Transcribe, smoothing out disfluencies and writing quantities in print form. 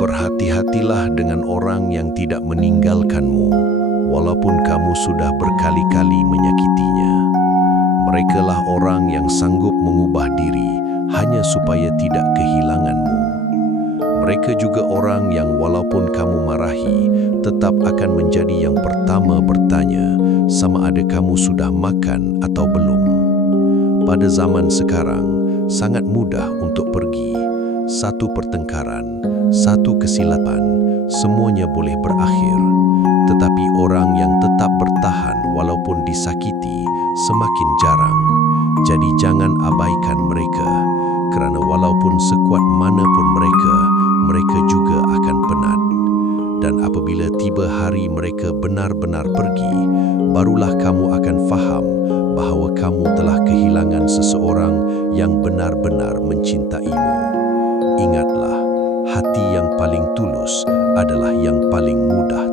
Berhati-hatilah dengan orang yang tidak meninggalkanmu, walaupun kamu sudah berkali-kali menyakitinya. Merekalah orang yang sanggup mengubah diri hanya supaya tidak kehilanganmu. Mereka juga orang yang walaupun kamu marahi, tetap akan menjadi yang pertama bertanya sama ada kamu sudah makan atau belum. Pada zaman sekarang, sangat mudah untuk pergi. Satu pertengkaran, satu kesilapan, semuanya boleh berakhir. Tetapi orang yang tetap bertahan walaupun disakiti semakin jarang. Jadi jangan abaikan mereka, kerana walaupun sekuat manapun mereka juga akan penat. Dan apabila tiba hari mereka benar-benar pergi, barulah kamu akan faham bahawa kamu telah kehilangan seseorang yang benar-benar mencintaimu. Ingatlah, hati yang paling tulus adalah yang paling mudah